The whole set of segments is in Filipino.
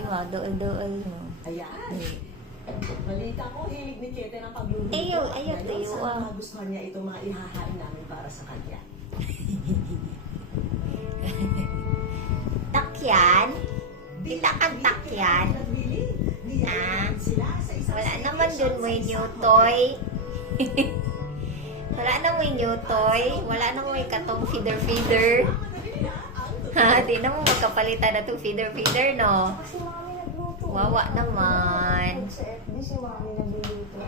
mo, dool-dool mo. Ayan. Balita ko, hilig ni Kete ng pagluluto. Ayaw, ayaw, Ngayon, tayo, Sana magustuhan niya itong mga ihahain namin para sa kanya. Takyan? Kita kang takyan? Ah. Wala naman dun mo yung new toy. Wala na mo yung new toy. Wala na mo yung katong feeder-feeder. Ha, di na mo magkapalitan na itong feeder-feeder, no? Kasi mami nagluto. Wawa naman. Sa FB si mami nagluluto.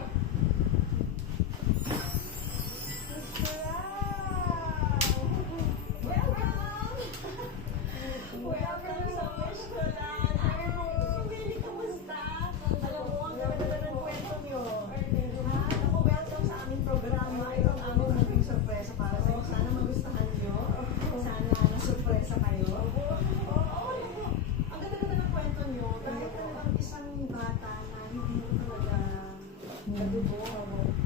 Welcome nagubo.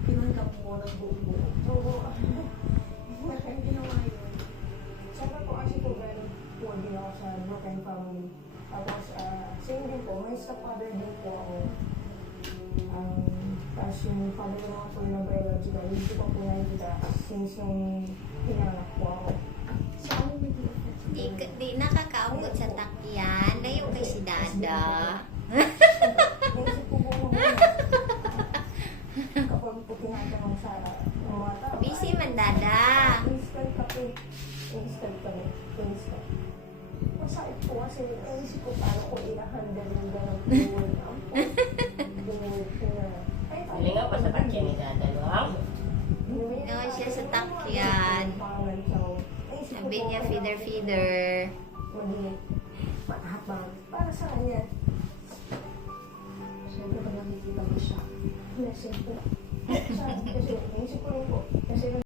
Pinanggap mo ng buong buo. Oo. Ang ginawa yun. Siyempre po kasi po po din ako sa broken family. Tapos, ah, same din po, may stepfather po ako. Um, tapos yung father ko po yung biological, hindi ko po nakikita since yung pinanganak po ako. Di, di nakakaabot sa takyan. Layo kay si Dada. Naisip ko po mo kapag po tinatanong sa mga tao. Busy man, Dada. Instant kape. Instant kami. Instant. Masakit po kasi naisip ko paano ko i-handle yung ganang food. Ang na. Galing nga pa sa takya ni Dada, no? Doon siya sa takyan. Sabi niya, feeder-feeder. Maliit. Matapang. Para sa kanya. Siyempre pag nakikita mo siya, lesson po. Sa- Kasi naisip ko rin po. Kasi